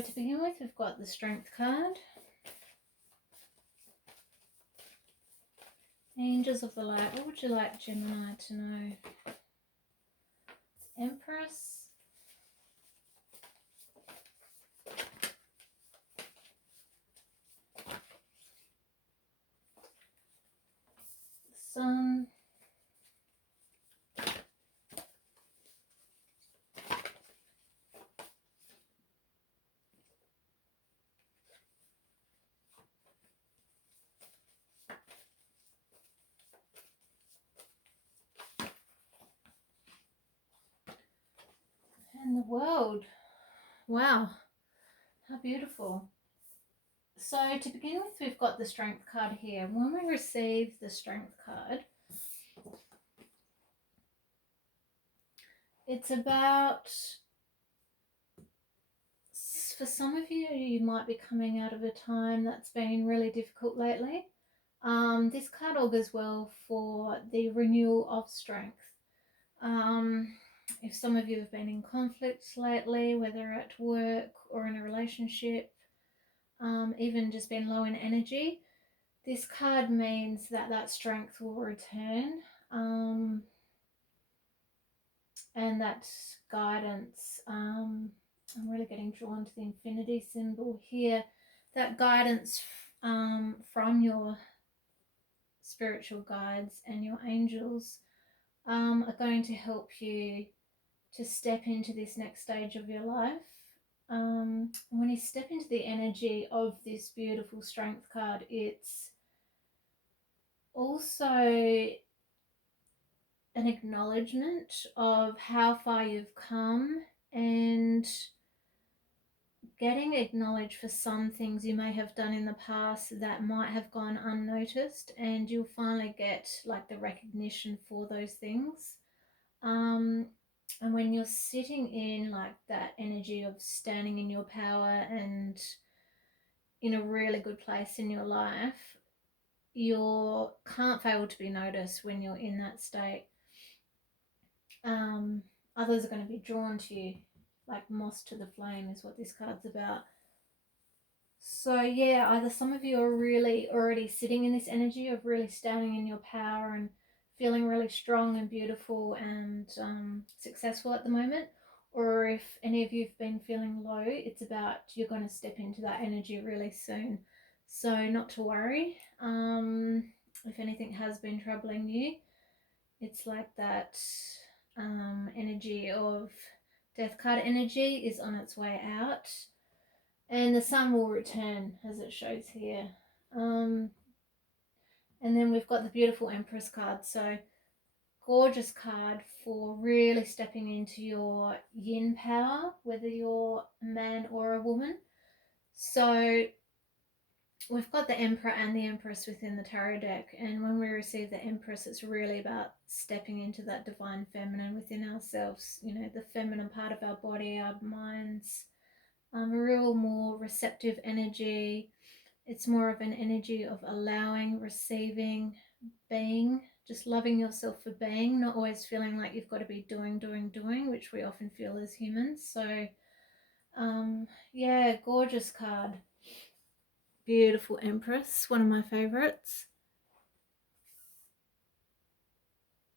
So to begin with, we've got the Strength card. Angels of the Light. What would you like Gemini to know? Empress. Sun. And the World. Wow, how beautiful. So to begin with, we've got the Strength card here. When we receive the Strength card, it's about, for some of you, you might be coming out of a time that's been really difficult lately. This card augurs well for the renewal of strength. If some of you have been in conflict lately, whether at work or in a relationship, even just been low in energy, this card means that that strength will return, and that guidance. I'm really getting drawn to the infinity symbol here. That guidance from your spiritual guides and your angels are going to help you to step into this next stage of your life. When you step into the energy of this beautiful Strength card, it's also an acknowledgement of how far you've come and getting acknowledged for some things you may have done in the past that might have gone unnoticed, and you'll finally get like the recognition for those things. And when you're sitting in like that energy of standing in your power and in a really good place in your life, you can't fail to be noticed when you're in that state. Others are going to be drawn to you, like moss to the flame is what this card's about. So yeah, either some of you are really already sitting in this energy of really standing in your power and feeling really strong and beautiful and successful at the moment, or if any of you have been feeling low, it's about you're going to step into that energy really soon. So not to worry. If anything has been troubling you, it's like that energy of Death card energy is on its way out, and the sun will return as it shows here. And then we've got the beautiful Empress card. So gorgeous card for really stepping into your yin power, whether you're a man or a woman. So we've got the Emperor and the Empress within the tarot deck, and when we receive the Empress, it's really about stepping into that divine feminine within ourselves, you know, the feminine part of our body, our minds, a real more receptive energy. It's more of an energy of allowing, receiving, being, just loving yourself for being, not always feeling like you've got to be doing, which we often feel as humans. So yeah, gorgeous card. Beautiful Empress, one of my favorites.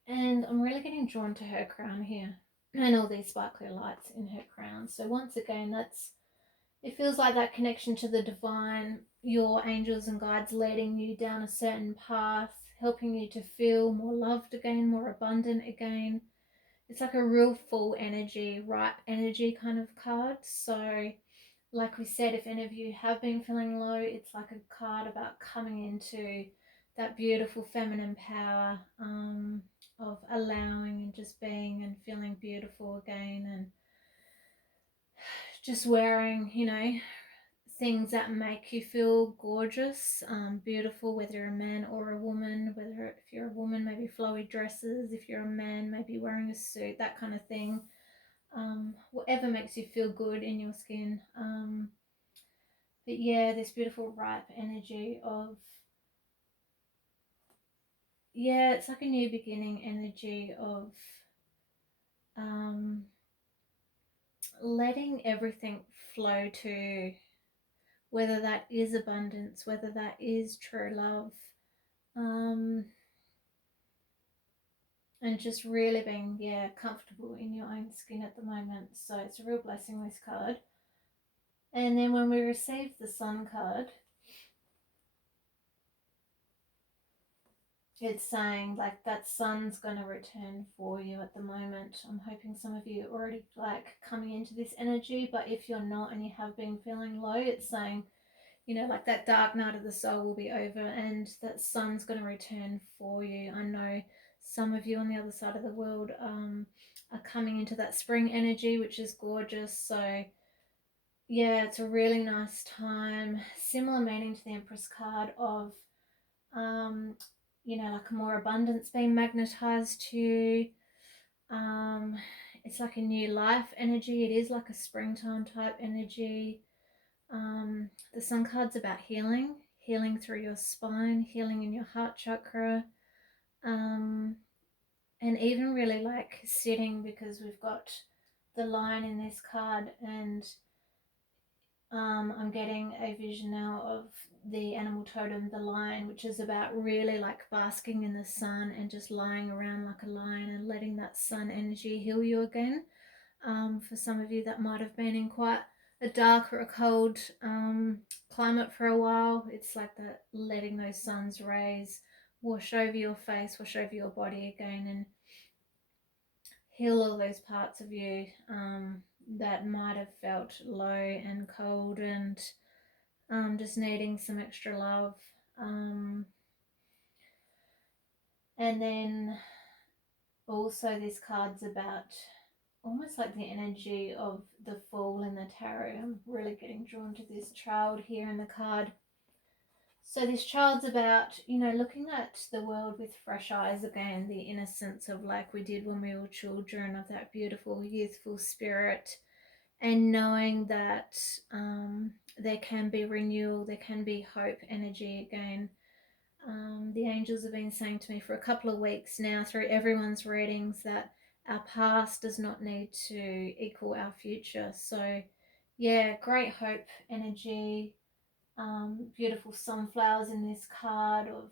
And I'm really getting drawn to her crown here and all these sparkly lights in her crown. So once again, it feels like that connection to the divine, your angels and guides leading you down a certain path, helping you to feel more loved again, more abundant again. It's like a real full energy, ripe energy kind of card. So like we said, if any of you have been feeling low, it's like a card about coming into that beautiful feminine power of allowing and just being and feeling beautiful again, and just wearing, you know, things that make you feel gorgeous, beautiful, whether you're a man or a woman, whether if you're a woman, maybe flowy dresses, if you're a man, maybe wearing a suit, that kind of thing. Whatever makes you feel good in your skin. But yeah, this beautiful ripe energy of, yeah, it's like a new beginning energy of letting everything flow to, whether that is abundance, whether that is true love, and just really being, yeah, comfortable in your own skin at the moment. So it's a real blessing, this card. And then when we receive the Sun card, it's saying like that sun's going to return for you at the moment. I'm hoping some of you are already like coming into this energy, but if you're not and you have been feeling low, it's saying, you know, like that dark night of the soul will be over and that sun's going to return for you. I know some of you on the other side of the world are coming into that spring energy, which is gorgeous. So yeah, it's a really nice time. Similar meaning to the Empress card of you know, like a more abundance being magnetized to you. It's like a new life energy. It is like a springtime type energy. The Sun card's about healing, healing through your spine, healing in your heart chakra, and even really like sitting, because we've got the Lion in this card, and I'm getting a vision now of the animal totem, the lion, which is about really like basking in the sun and just lying around like a lion and letting that sun energy heal you again. For some of you that might have been in quite a dark or a cold climate for a while, it's like that, letting those sun's rays wash over your face, wash over your body again, and heal all those parts of you that might have felt low and cold and just needing some extra love. And then also this card's about almost like the energy of the Fool in the tarot. I'm really getting drawn to this child here in the card. So this child's about, you know, looking at the world with fresh eyes again, the innocence of like we did when we were children, of that beautiful youthful spirit, and knowing that there can be renewal, there can be hope energy again. The angels have been saying to me for a couple of weeks now through everyone's readings that our past does not need to equal our future. So yeah, great hope energy. Beautiful sunflowers in this card of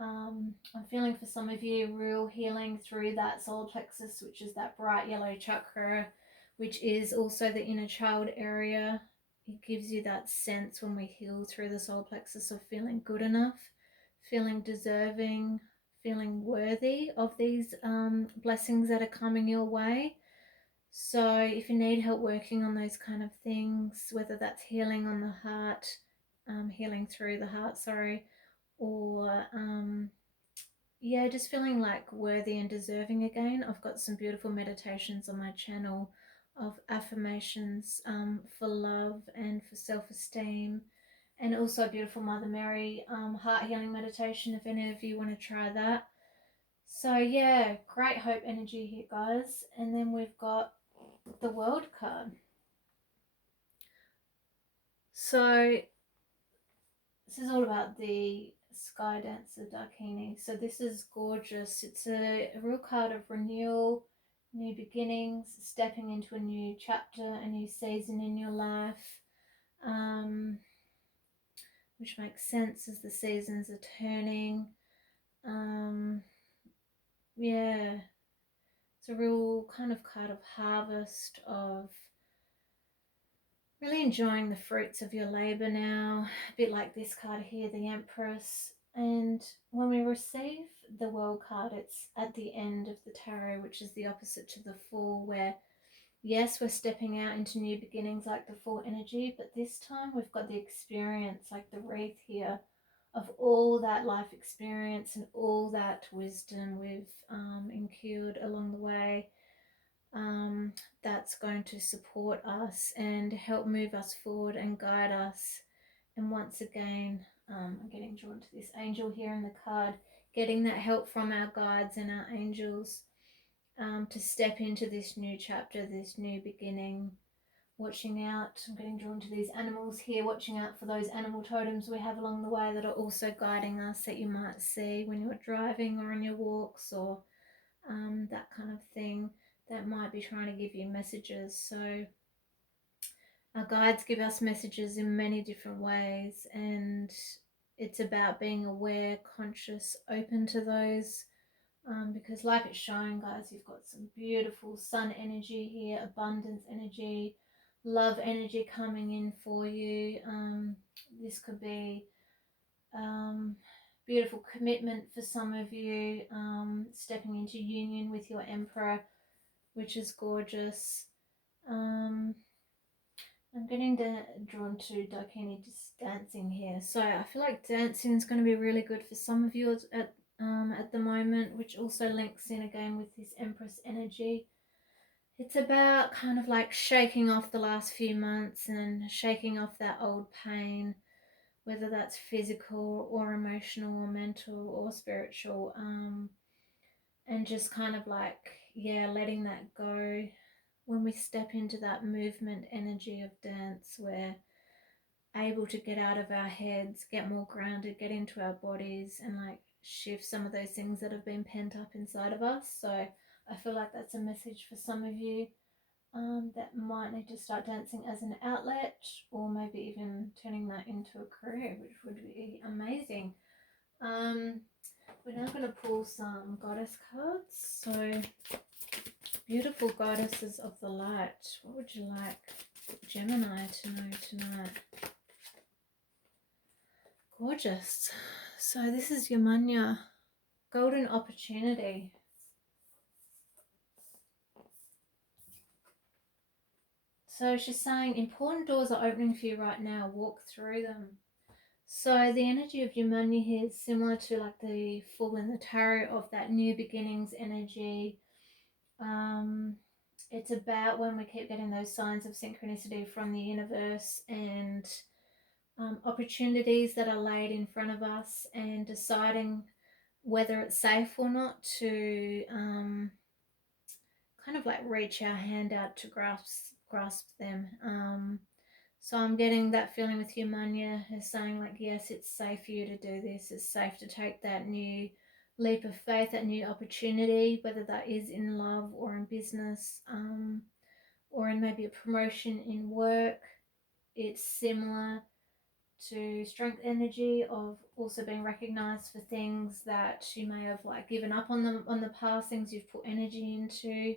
I'm feeling for some of you real healing through that solar plexus, which is that bright yellow chakra, which is also the inner child area. It gives you that sense when we heal through the solar plexus of feeling good enough, feeling deserving, feeling worthy of these blessings that are coming your way. So if you need help working on those kind of things, whether that's healing on the heart, healing through the heart, sorry, or yeah, just feeling like worthy and deserving again, I've got some beautiful meditations on my channel of affirmations for love and for self-esteem, and also a beautiful Mother Mary heart healing meditation if any of you want to try that. So yeah, great hope energy here, guys. And then we've got the World card. So this is all about the Sky Dancer Dakini. So this is gorgeous. It's a real card of renewal, new beginnings, stepping into a new chapter, a new season in your life, which makes sense as the seasons are turning. Yeah, it's a real kind of card of harvest, of really enjoying the fruits of your labor now, a bit like this card here, the Empress. And when we receive the World card, it's at the end of the tarot, which is the opposite to the Fool, where yes, we're stepping out into new beginnings like the Fool energy, but this time we've got the experience, like the wreath here, of all that life experience and all that wisdom we've incurred along the way. That's going to support us and help move us forward and guide us. And once again, I'm getting drawn to this angel here in the card, getting that help from our guides and our angels to step into this new chapter, this new beginning. Watching out, I'm getting drawn to these animals here, watching out for those animal totems we have along the way that are also guiding us, that you might see when you're driving or on your walks, or that kind of thing. that might be trying to give you messages. So our guides give us messages in many different ways, and it's about being aware, conscious, open to those. Because like it's showing, guys, you've got some beautiful sun energy here, abundance energy, love energy coming in for you. This could be beautiful commitment for some of you, stepping into union with your emperor, which is gorgeous. I'm getting drawn to Dakini just dancing here. So I feel like dancing is going to be really good for some of you at the moment, which also links in again with this Empress energy. It's about kind of like shaking off the last few months and shaking off that old pain, whether that's physical or emotional or mental or spiritual, and just kind of like, yeah, letting that go. When we step into that movement energy of dance, we're able to get out of our heads, get more grounded, get into our bodies, and like shift some of those things that have been pent up inside of us. So I feel like that's a message for some of you, that might need to start dancing as an outlet, or maybe even turning that into a career, which would be amazing. We're now going to pull some goddess cards. So, beautiful goddesses of the light. What would you like Gemini to know tonight? Gorgeous. So this is Yamanya, golden opportunity. So she's saying important doors are opening for you right now. Walk through them. So the energy of Yamanya here is similar to like the Fool in the Tarot of that new beginnings energy. It's about when we keep getting those signs of synchronicity from the universe and opportunities that are laid in front of us, and deciding whether it's safe or not to kind of like reach our hand out to grasp them. So I'm getting that feeling with Humania is saying like, yes, it's safe for you to do this. It's safe to take that new leap of faith, that new opportunity, whether that is in love or in business, or in maybe a promotion in work. It's similar to strength energy of also being recognized for things that you may have like given up on the past, things you've put energy into.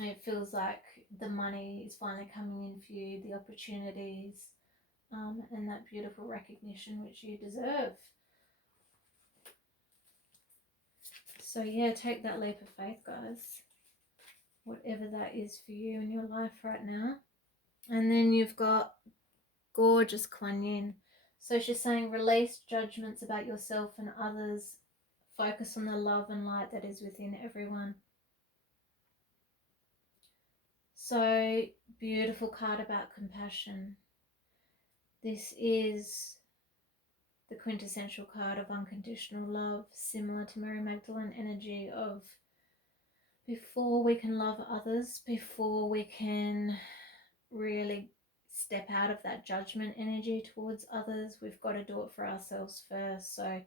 It feels like the money is finally coming in for you, the opportunities, and that beautiful recognition which you deserve. So yeah, take that leap of faith, guys, whatever that is for you in your life right now. And then you've got gorgeous Kuan Yin. So she's saying release judgments about yourself and others. Focus on the love and light that is within everyone. So beautiful card about compassion. This is the quintessential card of unconditional love, similar to Mary Magdalene energy of before we can love others, before we can really step out of that judgment energy towards others, we've got to do it for ourselves first. So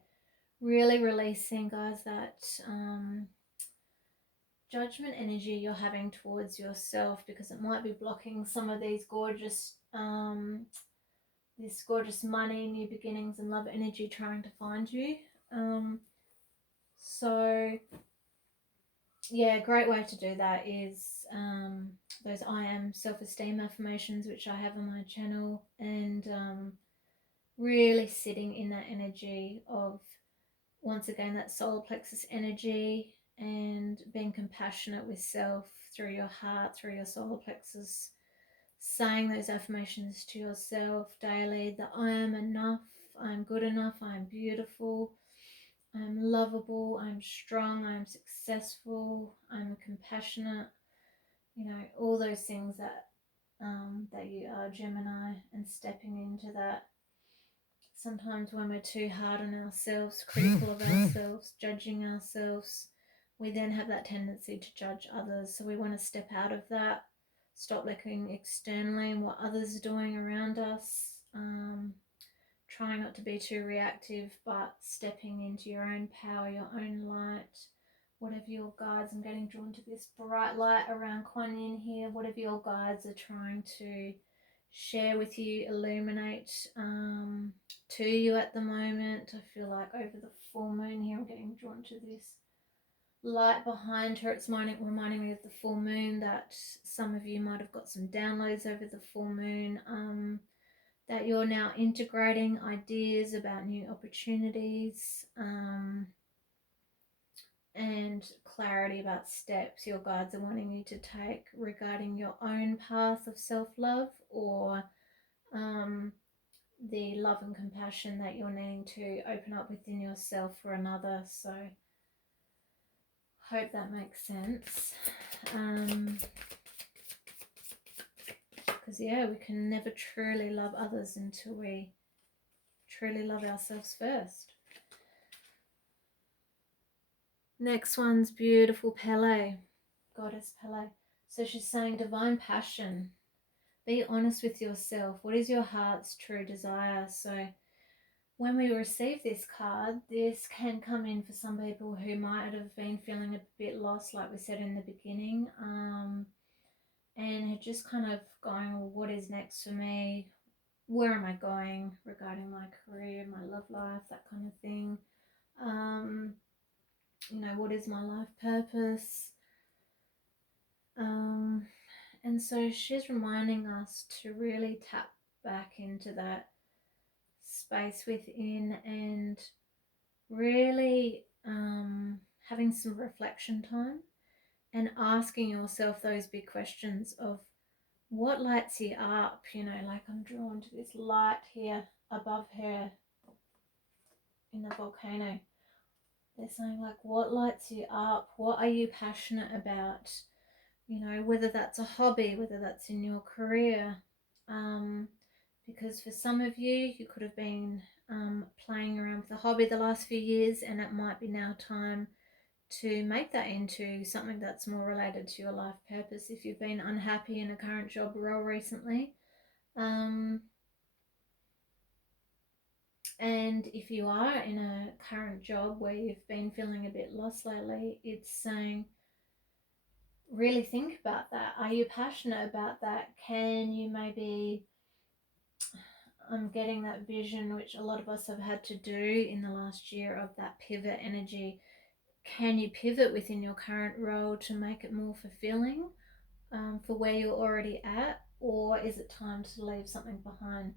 really releasing, guys, that judgment energy you're having towards yourself, because it might be blocking some of these gorgeous this gorgeous money, new beginnings and love energy trying to find you. So yeah, a great way to do that is those I am self-esteem affirmations, which I have on my channel, and really sitting in that energy of, once again, that solar plexus energy, and being compassionate with self through your heart, through your solar plexus, saying those affirmations to yourself daily, that I am enough, I'm good enough, I'm beautiful, I'm lovable, I'm strong, I'm successful, I'm compassionate, you know, all those things that that you are, Gemini, and stepping into that. Sometimes when we're too hard on ourselves, critical of ourselves, judging ourselves, we then have that tendency to judge others. So we want to step out of that, stop looking externally and what others are doing around us, trying not to be too reactive, but stepping into your own power, your own light, whatever your guides, I'm getting drawn to this bright light around Kuan Yin here, whatever your guides are trying to share with you, illuminate to you at the moment. I feel like over the full moon here, I'm getting drawn to this light behind her. It's reminding me of the full moon, that some of you might have got some downloads over the full moon, that you're now integrating ideas about new opportunities, and clarity about steps your guides are wanting you to take regarding your own path of self-love, or the love and compassion that you're needing to open up within yourself for another. So hope that makes sense. Because yeah, we can never truly love others until we truly love ourselves first. Next one's beautiful Pele, goddess Pele. So she's saying divine passion. Be honest with yourself. What is your heart's true desire? So when we receive this card, this can come in for some people who might have been feeling a bit lost, like we said in the beginning, and are just kind of going, well, what is next for me? Where am I going regarding my career, my love life, that kind of thing. What is my life purpose? And so she's reminding us to really tap back into that space within and really having some reflection time and asking yourself those big questions of what lights you up. Like I'm drawn to this light here above her in the volcano. They're saying, like, what lights you up? What are you passionate about? Whether that's a hobby, whether that's in your career. Because for some of you, you could have been playing around with a hobby the last few years, and it might be now time to make that into something that's more related to your life purpose. If you've been unhappy in a current job role recently, and if you are in a current job where you've been feeling a bit lost lately, it's saying, really think about that. Are you passionate about that? Can you maybe, I'm getting that vision, which a lot of us have had to do in the last year, of that pivot energy. Can you pivot within your current role to make it more fulfilling for where you're already at? Or is it time to leave something behind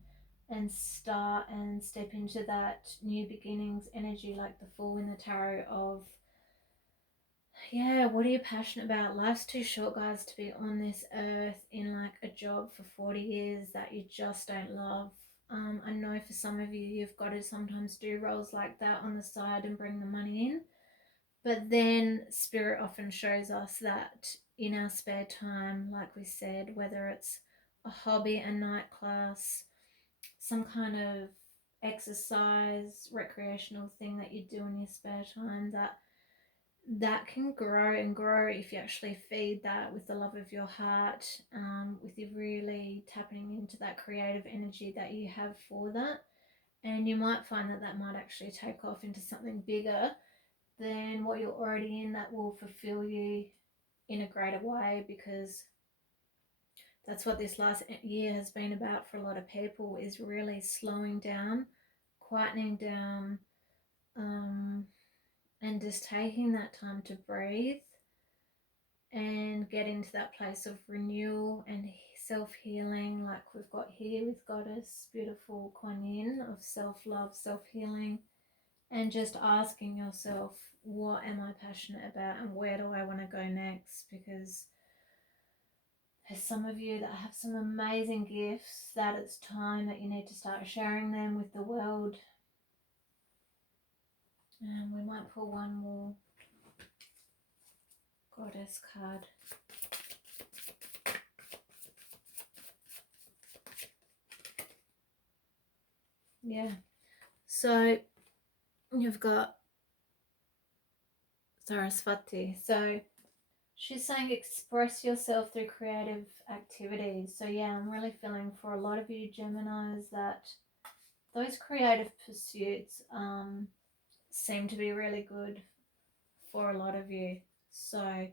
and start and step into that new beginnings energy, like the Fool in the Tarot of, yeah, what are you passionate about? Life's too short, guys, to be on this earth in like a job for 40 years that you just don't love. I know for some of you, you've got to sometimes do roles like that on the side and bring the money in. But then Spirit often shows us that in our spare time, like we said, whether it's a hobby, a night class, some kind of exercise, recreational thing that you do in your spare time, that can grow and grow if you actually feed that with the love of your heart, with you really tapping into that creative energy that you have for that. And you might find that might actually take off into something bigger than what you're already in, that will fulfill you in a greater way, because that's what this last year has been about for a lot of people, is really slowing down, quietening down, and just taking that time to breathe and get into that place of renewal and self-healing, like we've got here with Goddess, beautiful Kuan Yin, of self-love, self-healing, and just asking yourself, what am I passionate about and where do I want to go next? Because there's some of you that have some amazing gifts that it's time that you need to start sharing them with the world. And we might pull one more Goddess card. Yeah. So you've got Saraswati. So she's saying express yourself through creative activities. So yeah, I'm really feeling for a lot of you Geminis that those creative pursuits seem to be really good for a lot of you. So,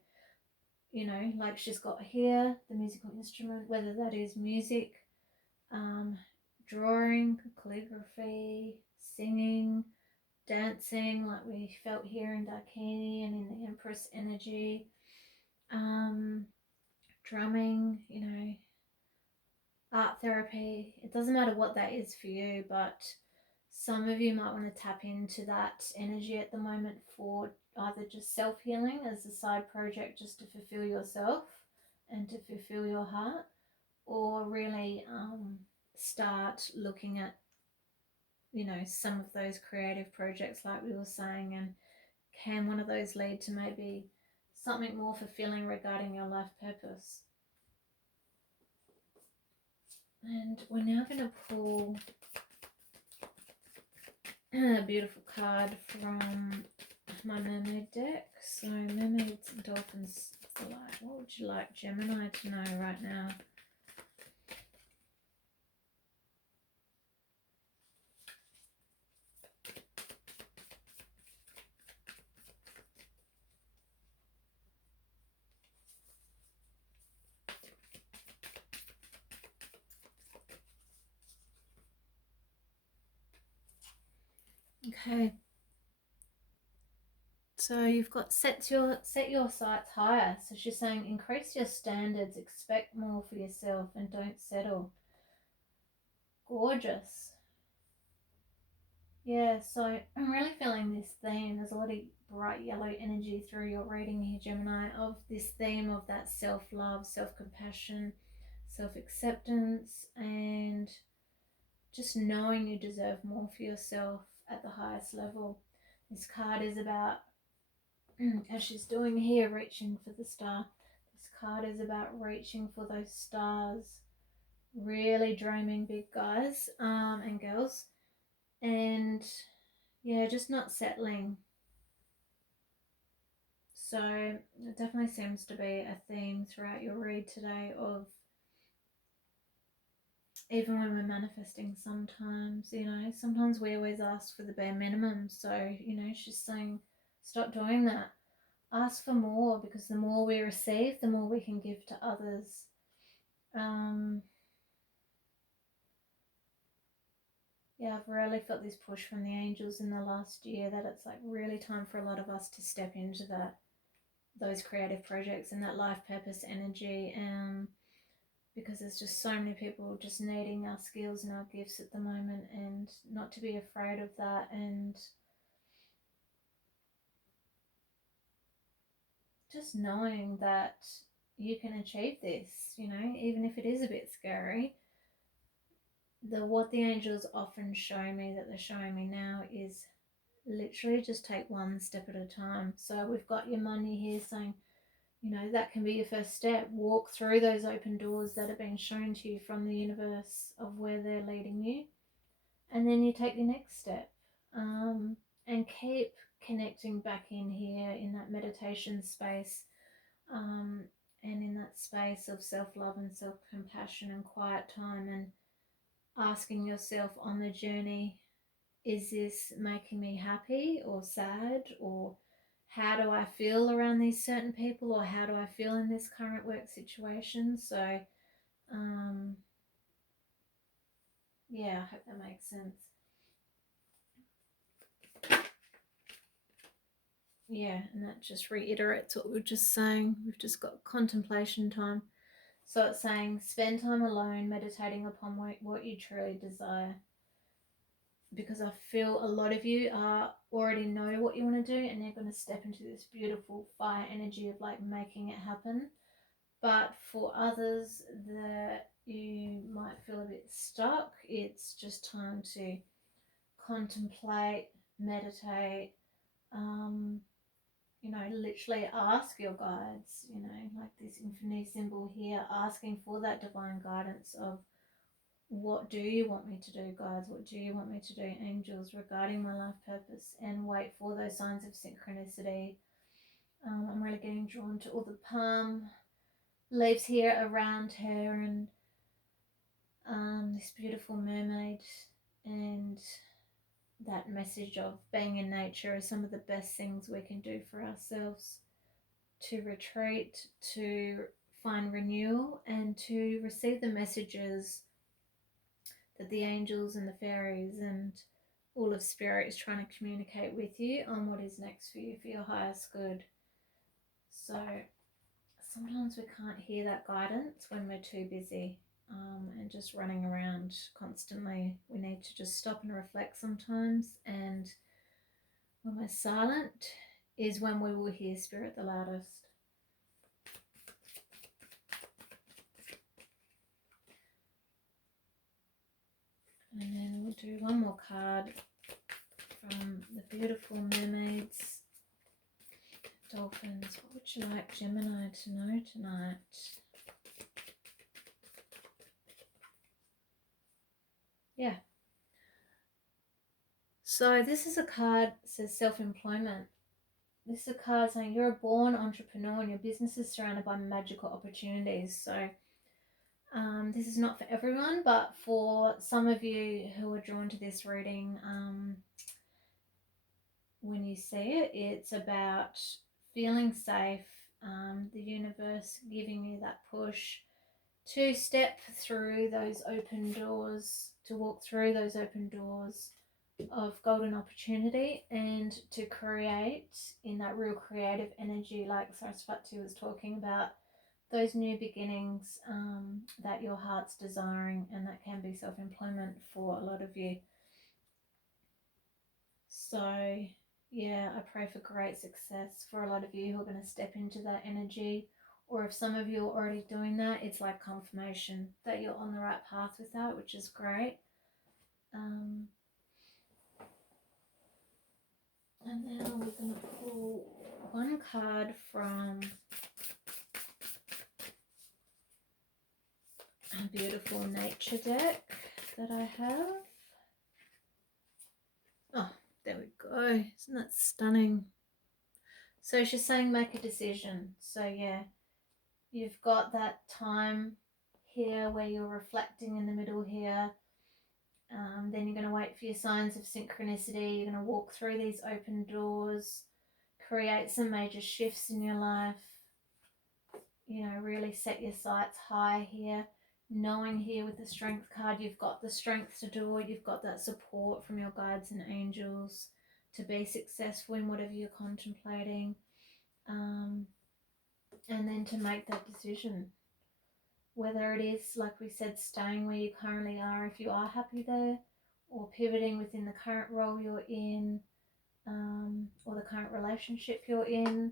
you know, like she's got here the musical instrument, whether that is music, drawing, calligraphy, singing, dancing, like we felt here in Dakini and in the Empress energy, drumming, you know, art therapy. It doesn't matter what that is for you, but some of you might want to tap into that energy at the moment for either just self-healing as a side project just to fulfill yourself and to fulfill your heart, or really start looking at, you know, some of those creative projects like we were saying, and can one of those lead to maybe something more fulfilling regarding your life purpose. And we're now going to pull a beautiful card from my mermaid deck. So mermaids and dolphins alike. What would you like Gemini to know right now? Okay. So you've got set your sights higher. So she's saying increase your standards, expect more for yourself, and don't settle. Gorgeous. Yeah, so I'm really feeling this theme. There's a lot of bright yellow energy through your reading here, Gemini, of this theme of that self-love, self-compassion, self-acceptance, and just knowing you deserve more for yourself at the highest level. This card is about, as she's doing here, reaching for the star. This card is about reaching for those stars, really dreaming big, guys and girls, and yeah, just not settling. So it definitely seems to be a theme throughout your read today of, even when we're manifesting, sometimes, you know, sometimes we always ask for the bare minimum. So, you know, she's saying stop doing that. Ask for more, because the more we receive, the more we can give to others. Yeah, I've really felt this push from the angels in the last year that it's like really time for a lot of us to step into that, those creative projects and that life purpose energy, because there's just so many people just needing our skills and our gifts at the moment, and not to be afraid of that, and just knowing that you can achieve this, you know, even if it is a bit scary. What the angels often show me, that they're showing me now, is literally just take one step at a time. So we've got your money here saying, you know, that can be your first step. Walk through those open doors that are being shown to you from the universe of where they're leading you, and then you take your next step, and keep connecting back in here in that meditation space, and in that space of self-love and self-compassion and quiet time, and asking yourself on the journey, is this making me happy or sad, or how do I feel around these certain people, or how do I feel in this current work situation? So yeah, I hope that makes sense. Yeah, and that just reiterates what we were just saying. We've just got contemplation time. So it's saying spend time alone meditating upon what you truly desire, because I feel a lot of you already know what you want to do, and you're going to step into this beautiful fire energy of like making it happen. But for others that you might feel a bit stuck, it's just time to contemplate, meditate, you know, literally ask your guides, you know, like this infinity symbol here, asking for that divine guidance of, what do you want me to do, guides? What do you want me to do, angels, regarding my life purpose? And wait for those signs of synchronicity. I'm really getting drawn to all the palm leaves here around her, and this beautiful mermaid, and that message of being in nature is some of the best things we can do for ourselves, to retreat, to find renewal, and to receive the messages that the angels and the fairies and all of spirit is trying to communicate with you on what is next for you for your highest good. So sometimes we can't hear that guidance when we're too busy and just running around constantly. We need to just stop and reflect sometimes, and when we're silent is when we will hear spirit the loudest. And then we'll do one more card from the beautiful Mermaids. Dolphins, what would you like Gemini to know tonight? Yeah. So this is a card that says self-employment. This is a card saying you're a born entrepreneur and your business is surrounded by magical opportunities. So this is not for everyone, but for some of you who are drawn to this reading, when you see it, it's about feeling safe, the universe giving you that push to step through those open doors, to walk through those open doors of golden opportunity, and to create in that real creative energy like Saraswati was talking about, those new beginnings that your heart's desiring, and that can be self-employment for a lot of you. So yeah, I pray for great success for a lot of you who are going to step into that energy, or if some of you are already doing that, it's like confirmation that you're on the right path with that, which is great. And now we're going to pull one card from a beautiful nature deck that I have. Oh, there we go. Isn't that stunning? So she's saying make a decision. So yeah, you've got that time here where you're reflecting in the middle here. Then you're going to wait for your signs of synchronicity. You're going to walk through these open doors, create some major shifts in your life. You know, really set your sights high here. Knowing here with the strength card, you've got the strength to do it. You've got that support from your guides and angels to be successful in whatever you're contemplating. And then to make that decision. Whether it is, like we said, staying where you currently are if you are happy there, or pivoting within the current role you're in, or the current relationship you're in,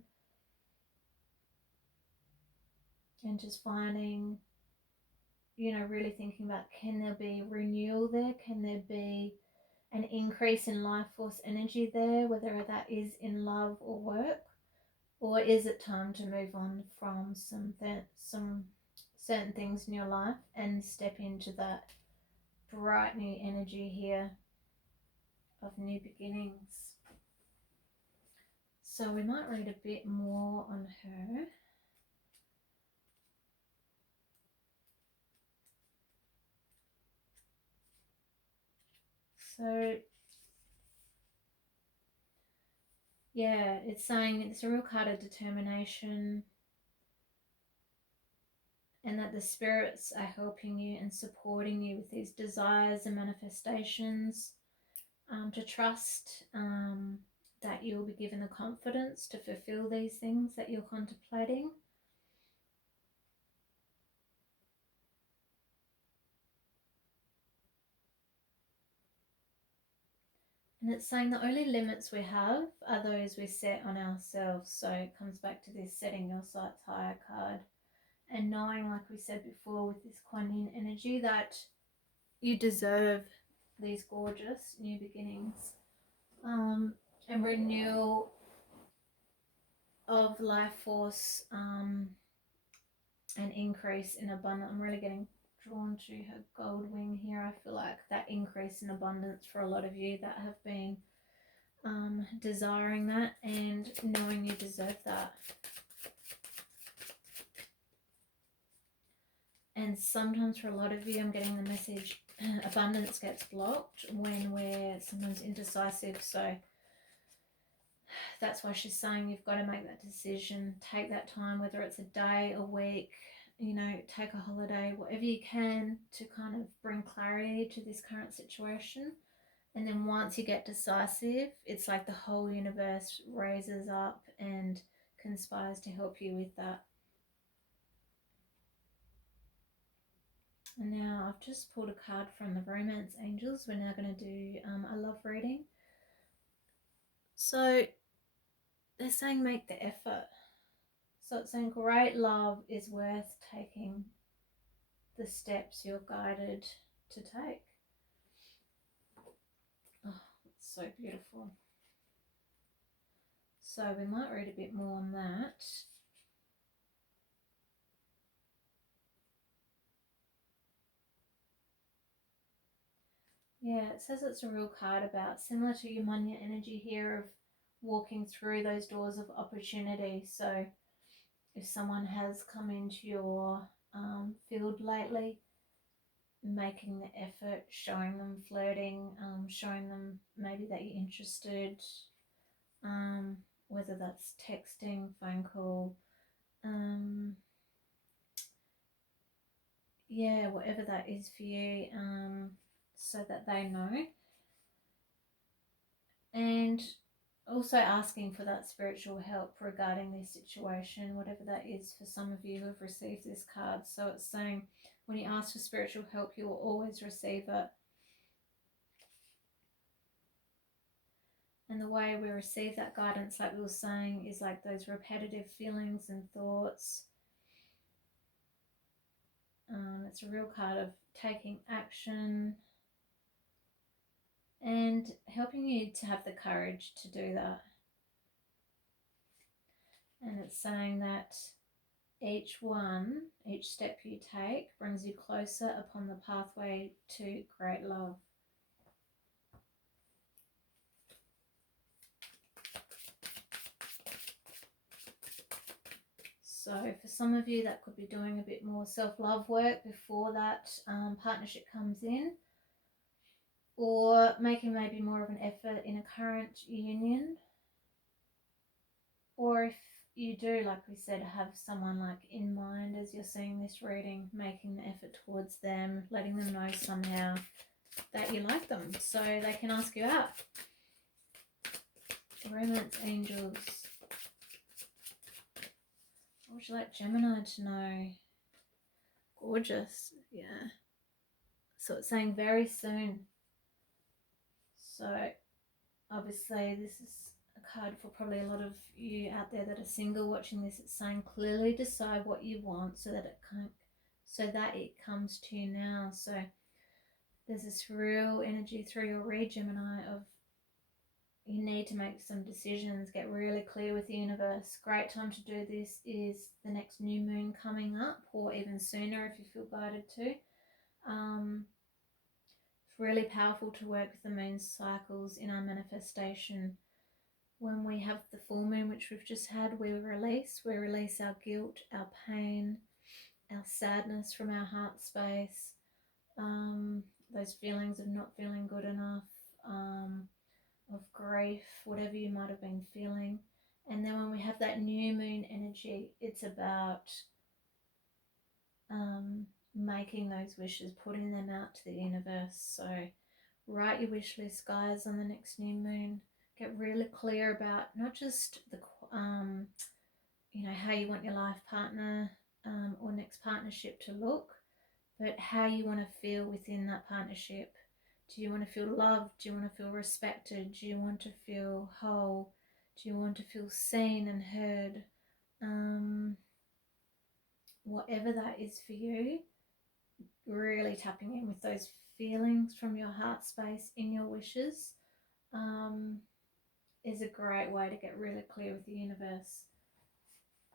and just finding, you know, really thinking about, can there be renewal there? Can there be an increase in life force energy there, whether that is in love or work? Or is it time to move on from some certain things in your life and step into that bright new energy here of new beginnings? So we might read a bit more on her. So yeah, it's saying it's a real card of determination, and that the spirits are helping you and supporting you with these desires and manifestations, to trust that you'll be given the confidence to fulfill these things that you're contemplating. And it's saying the only limits we have are those we set on ourselves. So it comes back to this setting your sights higher card, and knowing, like we said before, with this Kuan Yin energy, that you deserve these gorgeous new beginnings, and renewal of life force, and increase in abundance. I'm really getting drawn to her gold wing here. I feel like that increase in abundance for a lot of you that have been desiring that and knowing you deserve that. And sometimes for a lot of you, I'm getting the message abundance gets blocked when we're sometimes indecisive. So that's why she's saying you've got to make that decision. Take that time, whether it's a day, a week, you know, take a holiday, whatever you can to kind of bring clarity to this current situation. And then once you get decisive, it's like the whole universe raises up and conspires to help you with that. And now I've just pulled a card from the Romance Angels. We're now going to do a love reading. So they're saying make the effort. So it's saying great love is worth taking the steps you're guided to take. Oh, it's so beautiful. So we might read a bit more on that. Yeah, it says it's a real card about, similar to your Munya energy here, of walking through those doors of opportunity. So if someone has come into your field lately, making the effort, showing them flirting, showing them maybe that you're interested, whether that's texting, phone call, yeah, whatever that is for you, so that they know. And also asking for that spiritual help regarding this situation, whatever that is for some of you who have received this card. So it's saying when you ask for spiritual help, you will always receive it. And the way we receive that guidance, like we were saying, is like those repetitive feelings and thoughts. It's a real card of taking action and helping you to have the courage to do that. And it's saying that each step you take brings you closer upon the pathway to great love. So for some of you, that could be doing a bit more self-love work before that partnership comes in, or making maybe more of an effort in a current union. Or if you do, like we said, have someone like in mind as you're seeing this reading, making the effort towards them, letting them know somehow that you like them so they can ask you out. The Romance Angels. What would you like Gemini to know? Gorgeous, yeah. So it's saying very soon. So obviously this is a card for probably a lot of you out there that are single watching this. It's saying clearly decide what you want so that it comes to you now. So there's this real energy through your read, Gemini, of you need to make some decisions, get really clear with the universe. Great time to do this is the next new moon coming up, or even sooner if you feel guided to. It's really powerful to work with the moon cycles in our manifestation. When we have the full moon, which we've just had, we release our guilt, our pain, our sadness from our heart space, those feelings of not feeling good enough, of grief, whatever you might have been feeling. And then when we have that new moon energy, it's about making those wishes, putting them out to the universe. So write your wish list, guys, on the next new moon. Get really clear about not just the how you want your life partner or next partnership to look, but how you want to feel within that partnership. Do you want to feel loved? Do you want to feel respected? Do you want to feel whole? Do you want to feel seen and heard? Whatever that is for you, really tapping in with those feelings from your heart space in your wishes is a great way to get really clear with the universe.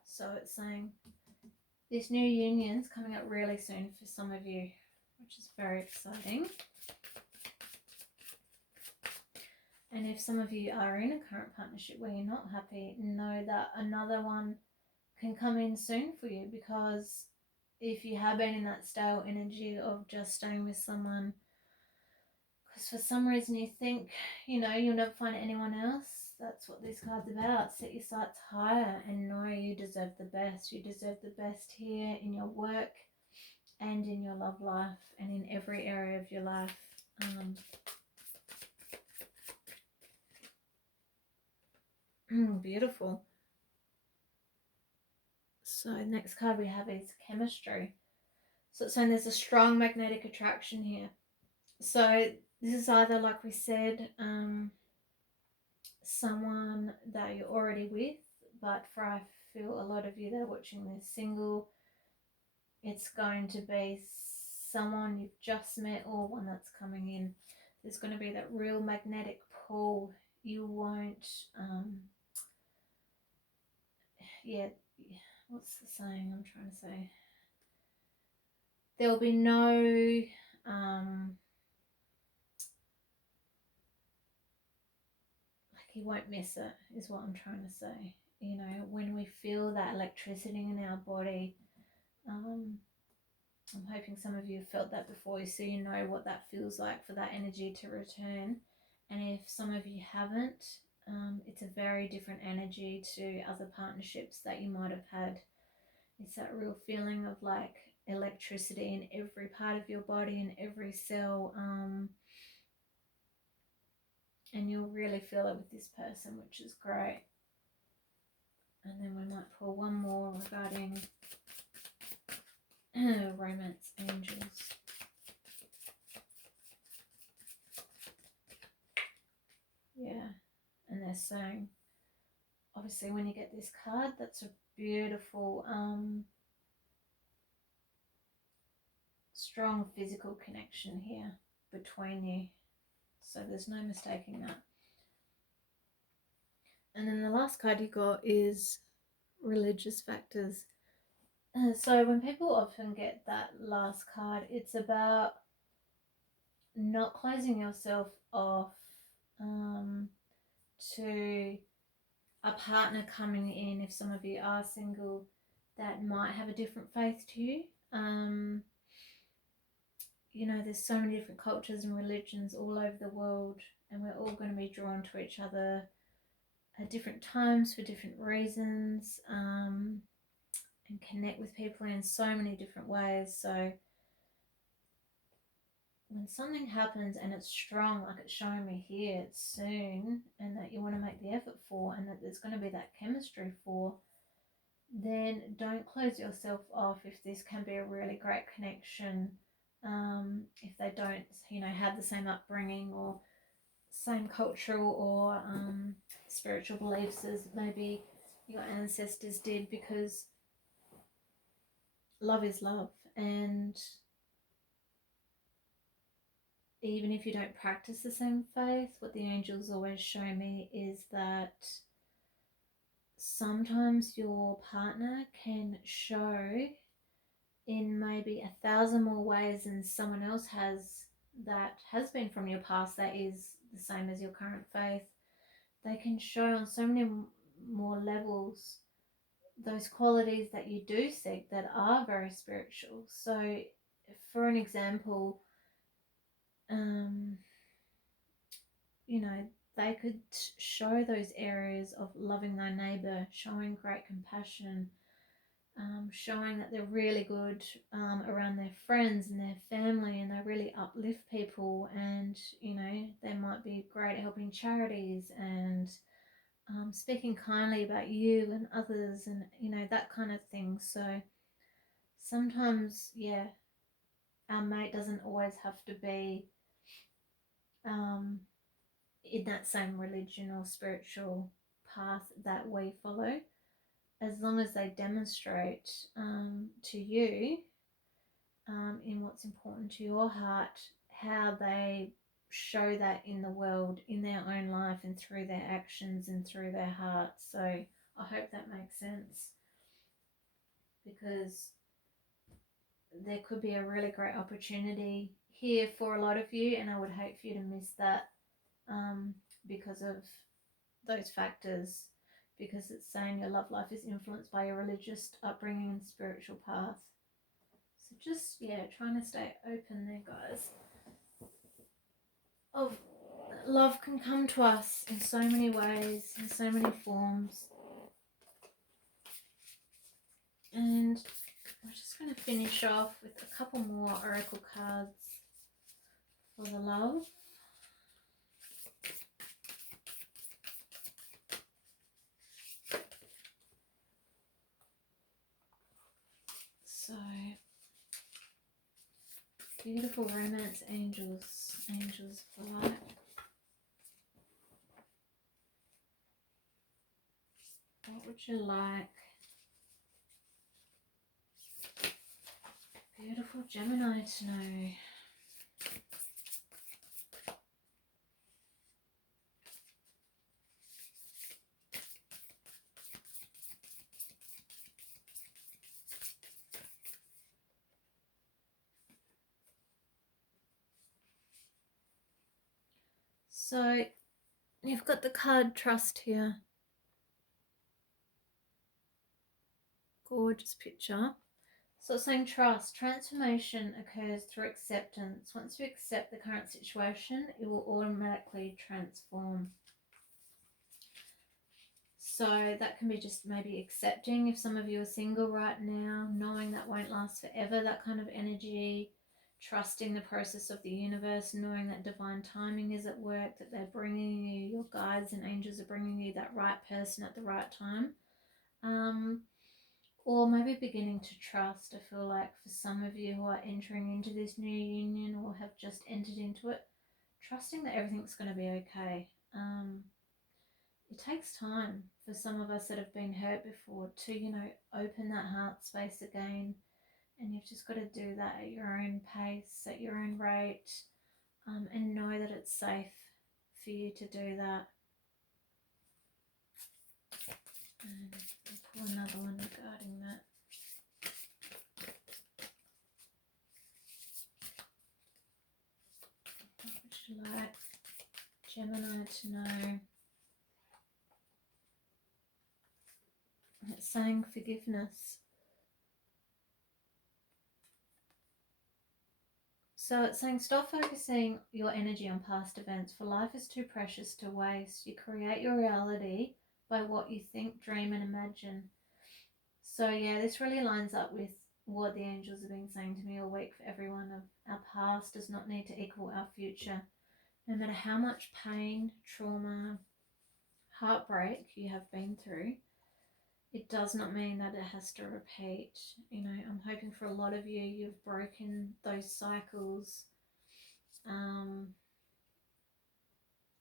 So it's saying this new union's coming up really soon for some of you, which is very exciting. And if some of you are in a current partnership where you're not happy, know that another one can come in soon for you, because if you have been in that stale energy of just staying with someone because for some reason you think, you know, you'll never find anyone else. That's what this card's about. Set your sights higher and know you deserve the best. You deserve the best here in your work and in your love life and in every area of your life. Beautiful. So next card we have is chemistry. So it's saying there's a strong magnetic attraction here. So this is either, like we said, someone that you're already with, but for I feel a lot of you that are watching this single, it's going to be someone you've just met or one that's coming in. There's going to be that real magnetic pull. You won't, what's the saying I'm trying to say? There'll be no, you won't miss it, is what I'm trying to say. You know, when we feel that electricity in our body, I'm hoping some of you have felt that before, so you know what that feels like for that energy to return. And if some of you haven't, it's a very different energy to other partnerships that you might have had. It's that real feeling of like electricity in every part of your body and every cell, and you'll really feel it with this person, which is great. And then we might pull one more regarding romance angels. Yeah, and they're saying, obviously when you get this card, that's a beautiful, strong physical connection here between you. So there's no mistaking that. And then the last card you got is religious factors. So when people often get that last card, it's about not closing yourself off to a partner coming in, if some of you are single, that might have a different faith to you. You know, there's so many different cultures and religions all over the world, and we're all going to be drawn to each other at different times for different reasons, and connect with people in so many different ways. So when something happens and it's strong, like it's showing me here, it's soon, and that you want to make the effort for, and that there's going to be that chemistry for, then don't close yourself off if this can be a really great connection. If they don't, you know, have the same upbringing or same cultural or spiritual beliefs as maybe your ancestors did, because love is love. And even if you don't practice the same faith, what the angels always show me is that sometimes your partner can show in maybe 1,000 more ways than someone else has, that has been from your past, that is the same as your current faith. They can show on so many more levels those qualities that you do seek that are very spiritual. So for an example, you know, they could show those areas of loving thy neighbor, showing great compassion, showing that they're really good around their friends and their family, and they really uplift people, and you know, they might be great at helping charities and speaking kindly about you and others, and you know, that kind of thing. So sometimes, yeah, our mate doesn't always have to be in that same religion or spiritual path that we follow, as long as they demonstrate to you in what's important to your heart, how they show that in the world, in their own life, and through their actions and through their hearts. So I hope that makes sense, because there could be a really great opportunity here for a lot of you, and I would hate for you to miss that because of those factors, because it's saying your love life is influenced by your religious upbringing and spiritual path. So just, yeah, trying to stay open there, guys. Love can come to us in so many ways, in so many forms. And we're just going to finish off with a couple more oracle cards for the love. So, beautiful romance angels, angels of light. What would you like? Beautiful Gemini to know. So you've got the card Trust here. Gorgeous picture. So it's saying trust. Transformation occurs through acceptance. Once you accept the current situation, it will automatically transform. So that can be just maybe accepting if some of you are single right now, knowing that won't last forever, that kind of energy. Trusting the process of the universe, knowing that divine timing is at work, that they're bringing you, your guides and angels are bringing you that right person at the right time. Or maybe beginning to trust. I feel like for some of you who are entering into this new union or have just entered into it, trusting that everything's going to be okay. It takes time for some of us that have been hurt before to, open that heart space again. And you've just got to do that at your own pace, at your own rate, and know that it's safe for you to do that. And I'll pull another one regarding that. What would you like Gemini to know? It's saying forgiveness. So it's saying stop focusing your energy on past events, for life is too precious to waste. You create your reality by what you think, dream and imagine. So yeah, this really lines up with what the angels have been saying to me all week for everyone. Of our past does not need to equal our future. No matter how much pain, trauma, heartbreak you have been through, it does not mean that it has to repeat. I'm hoping for a lot of you, you've broken those cycles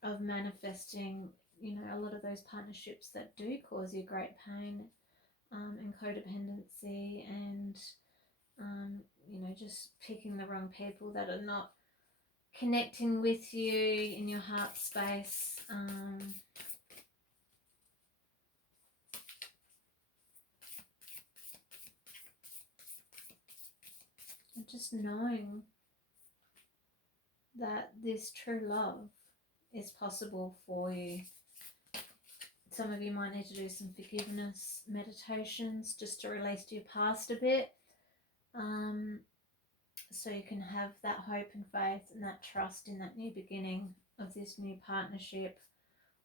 of manifesting, a lot of those partnerships that do cause you great pain, and codependency, and just picking the wrong people that are not connecting with you in your heart space. And just knowing that this true love is possible for you. Some of you might need to do some forgiveness meditations just to release your past a bit, so you can have that hope and faith and that trust in that new beginning of this new partnership,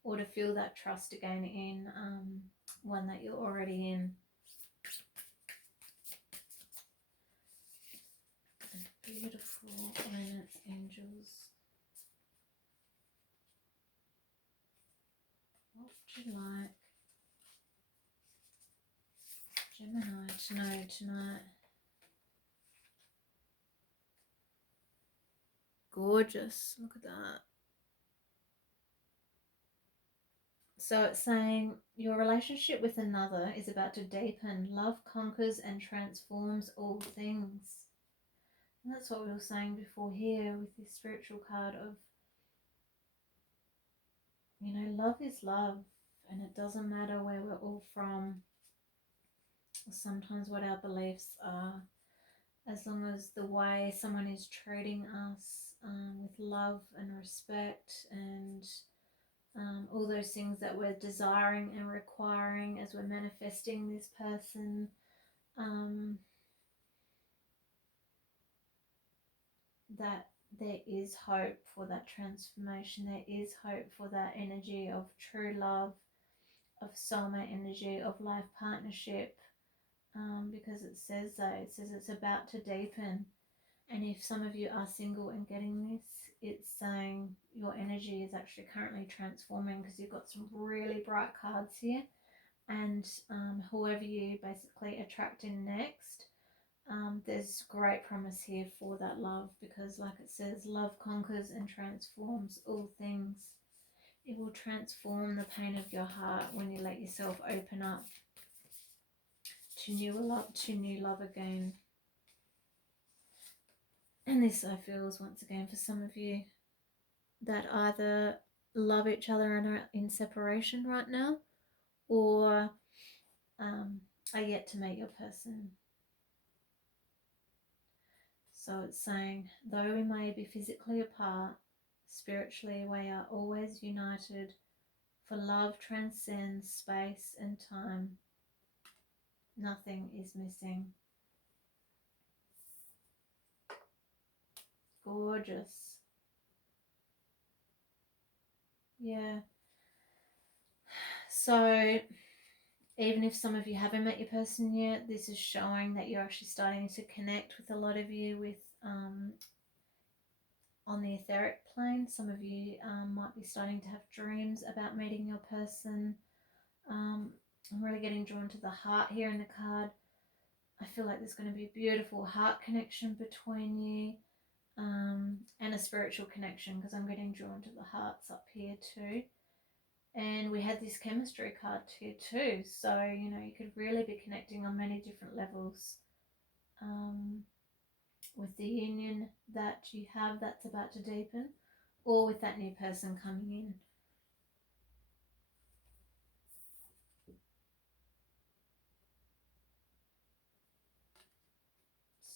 or to feel that trust again in one that you're already in. Beautiful romance angels. What would you like Gemini to know tonight? Gorgeous. Look at that. So it's saying your relationship with another is about to deepen. Love conquers and transforms all things. And that's what we were saying before here with this spiritual card of, love is love, and it doesn't matter where we're all from, or sometimes what our beliefs are, as long as the way someone is treating us with love and respect and all those things that we're desiring and requiring as we're manifesting this person, that there is hope for that transformation. There is hope for that energy of true love, of soulmate energy, of life partnership, because it says that. It says it's about to deepen. And if some of you are single and getting this, it's saying your energy is actually currently transforming, because you've got some really bright cards here. And whoever you basically attract in next, there's great promise here for that love, because like it says, love conquers and transforms all things. It will transform the pain of your heart when you let yourself open up to new love again. And this, I feel, is once again for some of you that either love each other and are in separation right now, or are yet to meet your person. So it's saying, though we may be physically apart, spiritually we are always united, for love transcends space and time. Nothing is missing. Gorgeous. Yeah. So even if some of you haven't met your person yet, this is showing that you're actually starting to connect with a lot of you with on the etheric plane. Some of you might be starting to have dreams about meeting your person. I'm really getting drawn to the heart here in the card. I feel like there's going to be a beautiful heart connection between you, and a spiritual connection, because I'm getting drawn to the hearts up here too. And we had this chemistry card here too, so you know, you could really be connecting on many different levels with the union that you have that's about to deepen, or with that new person coming in.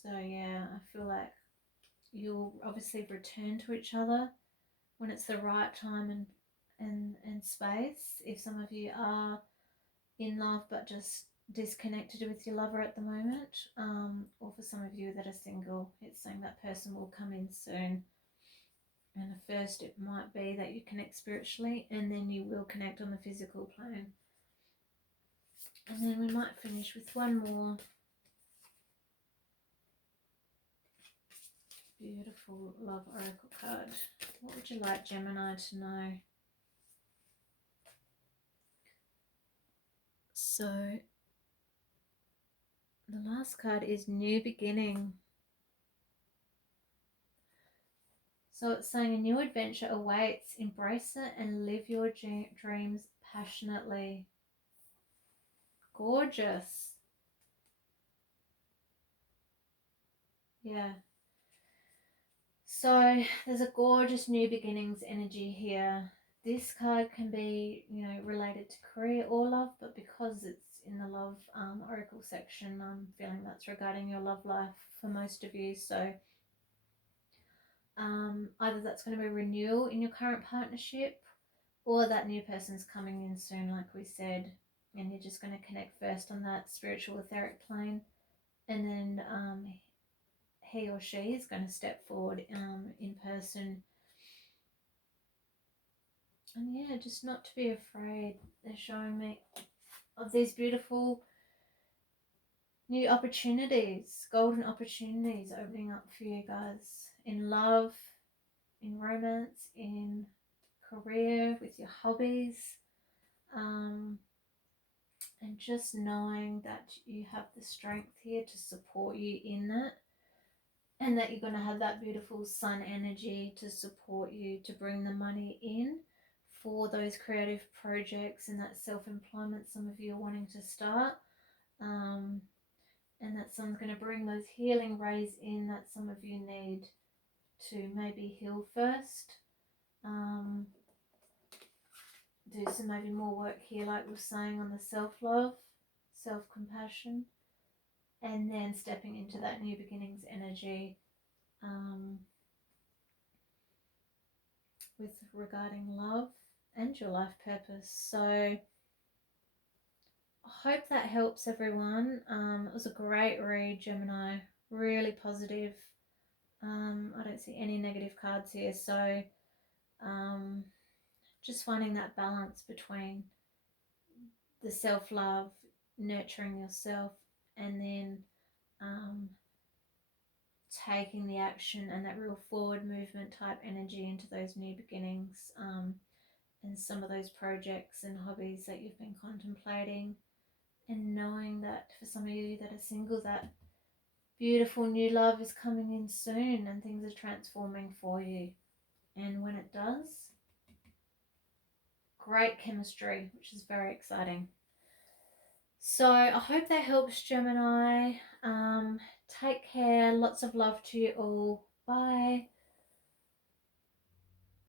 So yeah, I feel like you'll obviously return to each other when it's the right time and space. If some of you are in love but just disconnected with your lover at the moment, or for some of you that are single, it's saying that person will come in soon. And at first it might be that you connect spiritually, and then you will connect on the physical plane. And then we might finish with one more beautiful love oracle card. What would you like Gemini to know? So the last card is New Beginning. So it's saying a new adventure awaits. Embrace it and live your dreams passionately. Gorgeous. Yeah. So there's a gorgeous new beginnings energy here. This card can be, you know, related to career or love, but because it's in the love oracle section, I'm feeling that's regarding your love life for most of you. So either that's going to be renewal in your current partnership, or that new person's coming in soon, like we said, and you're just going to connect first on that spiritual etheric plane, and then he or she is going to step forward in person. And yeah, just not to be afraid. They're showing me of these beautiful new opportunities, golden opportunities opening up for you guys in love, in romance, in career, with your hobbies, and just knowing that you have the strength here to support you in that, and that you're going to have that beautiful sun energy to support you to bring the money in for those creative projects and that self-employment some of you are wanting to start, and that sun's going to bring those healing rays in that some of you need to maybe heal first, do some maybe more work here, like we're saying, on the self-love, self-compassion, and then stepping into that new beginnings energy with regarding love and your life purpose. So I hope that helps everyone. It was a great read, Gemini, really positive. I don't see any negative cards here. So just finding that balance between the self-love, nurturing yourself, and then taking the action and that real forward movement type energy into those new beginnings, and some of those projects and hobbies that you've been contemplating, and knowing that for some of you that are single, that beautiful new love is coming in soon and things are transforming for you. And when it does, great chemistry, which is very exciting. So I hope that helps, Gemini. Take care. Lots of love to you all. Bye.